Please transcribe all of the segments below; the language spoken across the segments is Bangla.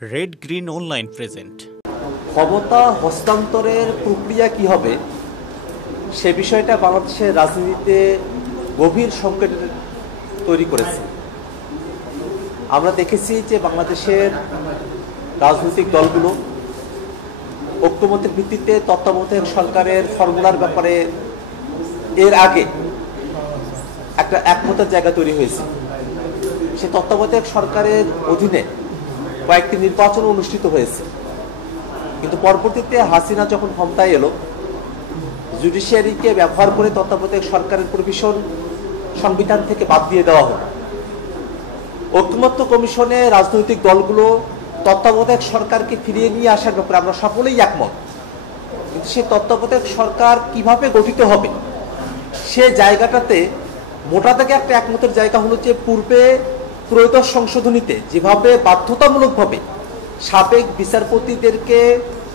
Red green online present. ক্ষমতা হস্তান্তরের প্রক্রিয়া কি হবে সে বিষয়টা বাংলাদেশের রাজনীতিতে গভীর সংকট তৈরি করেছে। আমরা দেখেছি যে বাংলাদেশের রাজনৈতিক দলগুলো ঐক্যমত্যের ভিত্তিতে তত্ত্বাবধায়ক সরকারের ফর্মুলার ব্যাপারে এর আগে একটা একমতের জায়গা তৈরি হয়েছে। সে তত্ত্বাবধায়ক সরকারের অধীনে কয়েকটি নির্বাচন অনুষ্ঠিত হয়েছে, কিন্তু পরবর্তীতে হাসিনা যখন ক্ষমতায় এলো, জুডিশিয়ারিকে ব্যবহার করে তত্ত্বাবধায়ক সরকারের প্রভিশন সংবিধান থেকে বাদ দিয়ে দেওয়া হলো। ঐকমত্য কমিশনে রাজনৈতিক দলগুলো তত্ত্বাবধায়ক সরকারকে ফিরিয়ে নিয়ে আসার ব্যাপারে আমরা সকলেই একমত, কিন্তু সেই তত্ত্বাবধায়ক সরকার কিভাবে গঠিত হবে সে জায়গাটাতে মোটা থেকে একটা একমতের জায়গা হলো যে পূর্বে ত্রয়োদশ সংশোধনীতে যেভাবে বাধ্যতামূলকভাবে সাবেক বিচারপতিদেরকে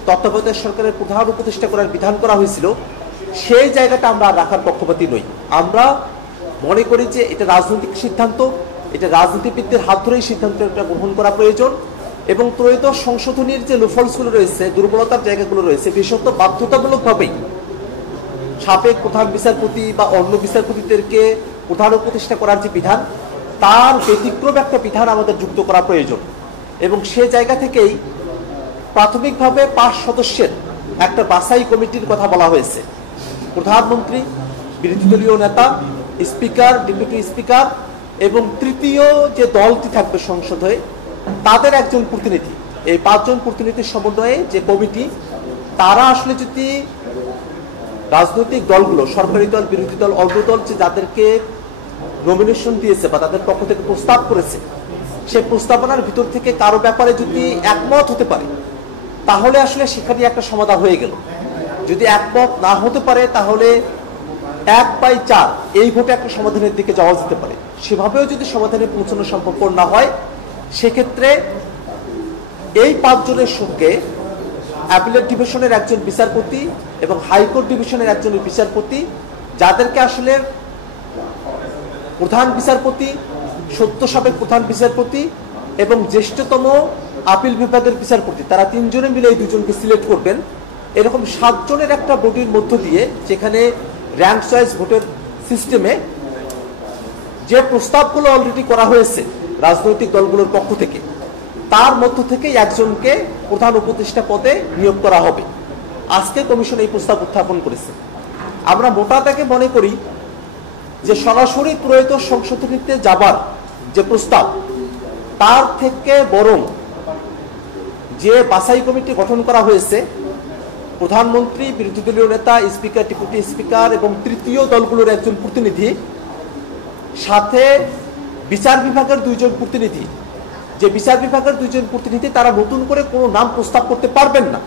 তত্ত্বাবধায়ক সরকারের প্রধান উপদেষ্টা করার বিধান করা হয়েছিল, সেই জায়গাটা আমরা রাখার পক্ষপাতী নই। আমরা মনে করি যে এটা রাজনৈতিক সিদ্ধান্ত, এটা রাজনীতিবিদদের হাত ধরেই সিদ্ধান্তটা গ্রহণ করা প্রয়োজন, এবং ত্রয়োদশ সংশোধনীর যে লুফলসগুলো রয়েছে, দুর্বলতার জায়গাগুলো রয়েছে, বিশেষত বাধ্যতামূলকভাবেই সাবেক প্রধান বিচারপতি বা অন্য বিচারপতিদেরকে প্রধান উপদেষ্টা করার যে বিধান, তার ব্যতিক্রম একটা বিধান আমাদের যুক্ত করা প্রয়োজন। এবং সে জায়গা থেকেই প্রাথমিকভাবে 5 সদস্যের একটা বাছাই কমিটির কথা বলা হয়েছে। প্রধানমন্ত্রী, বিরোধী দলীয় নেতা, স্পিকার, ডেপুটি স্পিকার এবং তৃতীয় যে দলটি থাকবে সংসদে তাদের একজন প্রতিনিধি, এই 5 জন প্রতিনিধির সমন্বয়ে যে কমিটি, তারা আসলে যদি রাজনৈতিক দলগুলো, সরকারি দল, বিরোধী দল, অন্য দল, যে যাদেরকে নমিনেশন দিয়েছে বা তাদের পক্ষ থেকে প্রস্তাব করেছে, সেই প্রস্তাবনার ভিতর থেকে কারো ব্যাপারে যদি একমত হতে পারে তাহলে আসলে সেখানে একটা সমাধান হয়ে গেল। যদি একমত না হতে পারে তাহলে 1/4 এই ভোটে একটা সমাধানের দিকে যাওয়া যেতে পারে। সেভাবেও যদি সমাধানে পৌঁছানো সম্ভব না হয়, সেক্ষেত্রে এই 5 জনের সঙ্গে অ্যাপিলেট ডিভিশনের একজন বিচারপতি এবং হাইকোর্ট ডিভিশনের একজন বিচারপতি, যাদেরকে আসলে প্রধান বিচারপতি, সত্য সাবেক প্রধান বিচারপতি এবং জ্যেষ্ঠতম আপিল বিভাগের বিচারপতি, তারা 3 জনে মিলে এই 2 জনকে সিলেক্ট করবেন। এরকম 7 জনের একটা বডির মধ্য দিয়ে, যেখানে র্যাঙ্ক চয়েস ভোটের সিস্টেমে যে প্রস্তাবগুলো অলরেডি করা হয়েছে রাজনৈতিক দলগুলোর পক্ষ থেকে, তার মধ্য থেকে একজনকে প্রধান উপদেষ্টা পদে নিয়োগ করা হবে। আজকে কমিশন এই প্রস্তাব উত্থাপন করেছে। আমরা মোটা থেকে মনে করি যে সরাসরি ত্রয়োদশ সংশোধনীতে যাবার যে প্রস্তাব, তার থেকে বরং যে বাছাই কমিটি গঠন করা হয়েছে, প্রধানমন্ত্রী, বিরোধী দলীয় নেতা, স্পিকার, ডেপুটি স্পিকার এবং তৃতীয় দলগুলোর একজন প্রতিনিধি, সাথে বিচার বিভাগের 2 জন প্রতিনিধি, যে বিচার বিভাগের 2 জন প্রতিনিধি তারা নতুন করে কোনো নাম প্রস্তাব করতে পারবেন না,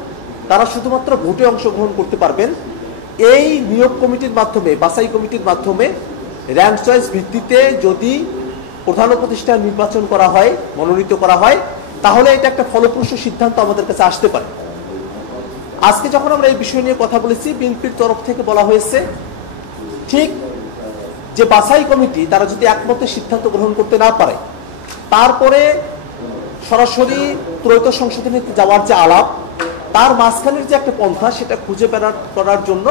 তারা শুধুমাত্র ভোটে অংশগ্রহণ করতে পারবেন। এই নিয়োগ কমিটির মাধ্যমে, বাছাই কমিটির মাধ্যমে র্যাঙ্ক চয়েস ভিত্তিতে যদি প্রধান উপদেষ্টা নির্বাচন করা হয়, মনোনীত করা হয়, তাহলে এটা একটা ফলপ্রসূ সিদ্ধান্ত আমাদের কাছে আসতে পারে। আজকে যখন আমরা এই বিষয় নিয়ে কথা বলেছি, বিএনপির তরফ থেকে বলা হয়েছে ঠিক যে বাছাই কমিটি তারা যদি একমতে সিদ্ধান্ত গ্রহণ করতে না পারে, তারপরে সরাসরি ত্রয়োদশ সংশোধনীতে যাওয়ার যে আলাপ, তার মাঝখানের যে একটা পন্থা, সেটা খুঁজে বের করার জন্য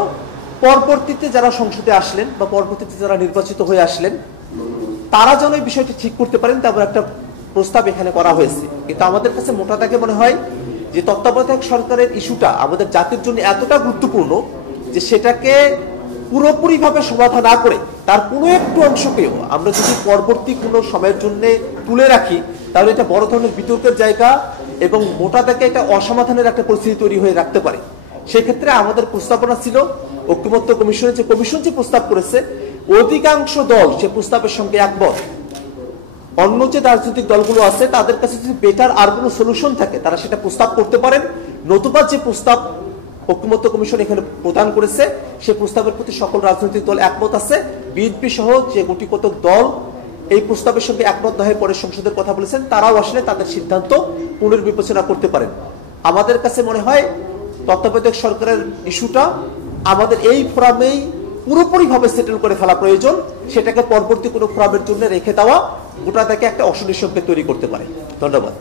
পরবর্তীতে যারা সংসদে আসলেন বা পরবর্তীতে যারা নির্বাচিত হয়ে আসলেন, তারা যেন এই বিষয়টি ঠিক করতে পারেন, তেমন একটা প্রস্তাব এখানে করা হয়েছে। কিন্তু আমাদের কাছে মোটা দাগে মনে হয় যে তত্ত্বাবধায়ক সরকারের ইস্যুটা আমাদের জাতির জন্য এতটা গুরুত্বপূর্ণ যে সেটাকে পুরোপুরিভাবে সমাধান না করে তার কোনো একটু অংশকেও আমরা যদি পরবর্তী কোনো সময়ের জন্য তুলে রাখি, তাহলে এটা বড় ধরনের বিতর্কের জায়গা এবং মোটা দাগে একটা অসমাধানের একটা পরিস্থিতি তৈরি হয়ে রাখতে পারে। সেক্ষেত্রে আমাদের প্রস্তাবনা ছিল, ঐকমত্য কমিশনের যে কমিশন যে প্রস্তাব করেছে, অধিকাংশ দল সে প্রস্তাবের সঙ্গে একমত। অন্য যে রাজনৈতিক দলগুলো আছে তাদের কাছে যদি বেটার আর কোনো সলিউশন থাকে, তারা সেটা প্রস্তাব করতে পারেন। নতুবা যে প্রস্তাব ঐকমত্য কমিশন এখানে প্রদান করেছে, সে প্রস্তাবের প্রতি সকল রাজনৈতিক দল একমত আছে। বিএনপি সহ যে গুটি কতক দল এই প্রস্তাবের সঙ্গে একমত না হয়ে পরে সংসদের কথা বলেছেন, তারাও আসলে তাদের সিদ্ধান্ত পুনর্বিবেচনা করতে পারেন। আমাদের কাছে মনে হয় তত্ত্বাবধায়ক সরকারের ইস্যুটা আমাদের এই ফোরামেই পুরোপুরিভাবে সেটেল করে ফেলা প্রয়োজন। সেটাকে পরবর্তী কোনো ফোরামের জন্য রেখে দেওয়া গোটা থেকে একটা অসুবিধার সংকেত তৈরি করতে পারে। ধন্যবাদ।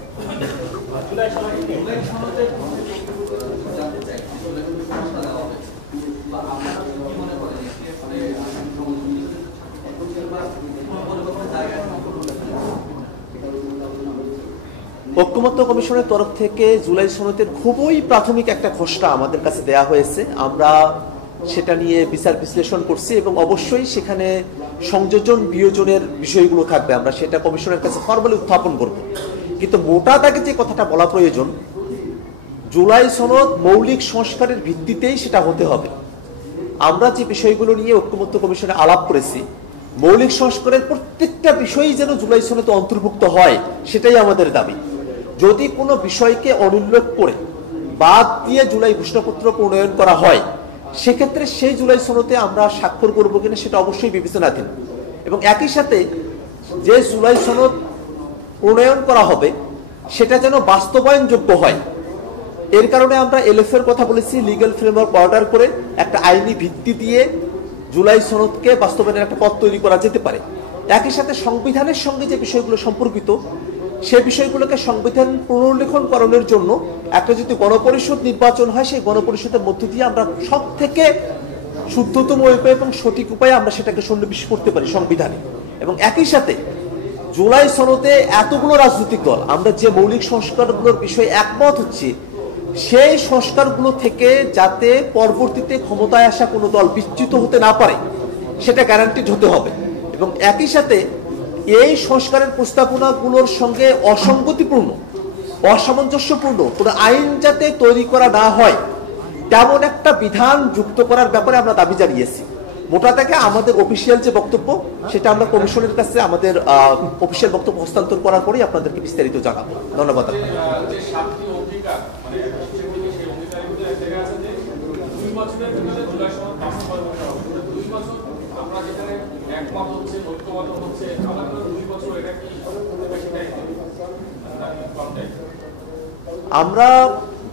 ঐকমত্য কমিশনের তরফ থেকে জুলাই সনদের খুবই প্রাথমিক একটা খসড়া আমাদের কাছে দেয়া হয়েছে। আমরা সেটা নিয়ে বিচার বিশ্লেষণ করছি এবং অবশ্যই সেখানে সংযোজন বিয়োজনের বিষয়গুলো থাকবে, আমরা সেটা কমিশনের কাছে ফরমালি উত্থাপন করব। কিন্তু মোটা দাগে যে কথাটা বলা প্রয়োজন, জুলাই সনদ মৌলিক সংস্কারের ভিত্তিতেই সেটা হতে হবে। আমরা যে বিষয়গুলো নিয়ে ঐকমত্য কমিশনে আলাপ করেছি, মৌলিক সংস্কারের প্রত্যেকটা বিষয়ই যেন জুলাই সনদে অন্তর্ভুক্ত হয়, সেটাই আমাদের দাবি। যদি কোনো বিষয়কে অনুল্লেখ করে বাদ দিয়ে জুলাই ঘোষণাপত্র প্রণয়ন করা হয়, সেক্ষেত্রে সেই জুলাই সনদে আমরা স্বাক্ষর করবো কিনা সেটা অবশ্যই বিবেচনাধীন। এবং একই সাথে যে জুলাই সনদ প্রণয়ন করা হবে সেটা যেন বাস্তবায়নযোগ্য হয়, এর কারণে আমরা এলএফ এর কথা বলেছি, লিগ্যাল ফ্রেমওয়ার্ক অর্ডার করে একটা আইনি ভিত্তি দিয়ে জুলাই সনদকে বাস্তবায়নের একটা পথ তৈরি করা যেতে পারে। একই সাথে সংবিধানের সঙ্গে যে বিষয়গুলো সম্পর্কিত, সেই বিষয়গুলোকে সংবিধান পুনর্লিখনকরণের জন্য একটা যদি গণপরিষদ নির্বাচন হয়, সেই গণপরিষদের মধ্য দিয়ে আমরা সব থেকে শুদ্ধতম উপায় এবং সঠিক উপায়ে আমরা সেটাকে সন্নিবেশ করতে পারি সংবিধানে। এবং একই সাথে জুলাই সনদে এতগুলো রাজনৈতিক দল আমরা যে মৌলিক সংস্কারগুলোর বিষয়ে একমত হচ্ছে, সেই সংস্কারগুলো থেকে যাতে পরবর্তীতে ক্ষমতায় আসা কোনো দল বিচ্যুত হতে না পারে, সেটা গ্যারান্টিড হতে হবে। এবং একই সাথে এই সংস্কারের প্রস্তাবনাগুলোর সঙ্গে অসঙ্গতিপূর্ণ, অসামঞ্জস্যপূর্ণ কোনো আইন যাতে তৈরি করা না হয়, তেমন একটা বিধান যুক্ত করার ব্যাপারে আমরা দাবি জানিয়েছি। মোটা থেকে আমাদের অফিসিয়াল যে বক্তব্য, সেটা আমরা কমিশনের কাছে আমাদের অফিসিয়াল বক্তব্য হস্তান্তর করার পরেই আপনাদেরকে বিস্তারিত জানাবো। ধন্যবাদ। আমরা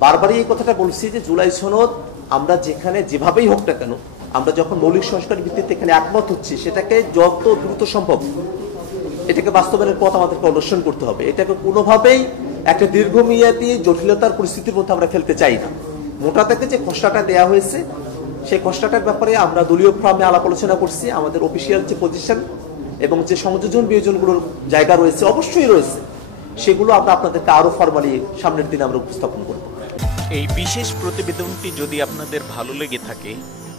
বারবারই এই কথাটা বলছি যে জুলাই সনদ আমরা যেখানে যেভাবেই হোক না কেন, আমরা যখন মৌলিক সংস্কার ভিত্তিতে এখানে একমত হচ্ছি, সেটাকে যত দ্রুত সম্ভব এটাকে বাস্তবায়নের পথ আমাদেরকে অন্বেষণ করতে হবে। এটাকে কোনোভাবেই একটা দীর্ঘমেয়াদী জটিলতার পরিস্থিতির মধ্যে আমরা ফেলতে চাই না। মোটা থেকে যে খসড়াটা দেওয়া হয়েছে, সেই খসড়াটার ব্যাপারে আমরা দলীয় ফর্মে আলাপ আলোচনা করছি। আমাদের অফিসিয়াল যে পজিশন এবং যে সংযোজন বিয়োজনগুলোর জায়গা রয়েছে, অবশ্যই রয়েছে, সেগুলো আমরা আপনাদেরকে আরো ফরমালি সামনের দিনে আমরা উপস্থাপন করব। এই বিশেষ প্রতিবেদনটি যদি আপনাদের ভালো লেগে থাকে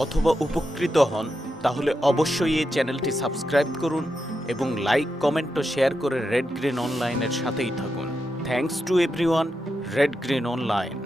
অথবা উপকৃত হন, তাহলে অবশ্যই এই চ্যানেলটি সাবস্ক্রাইব করুন এবং লাইক, কমেন্ট ও শেয়ার করে রেড গ্রিন অনলাইনের সাথেই থাকুন। Thanks to everyone. Red green online.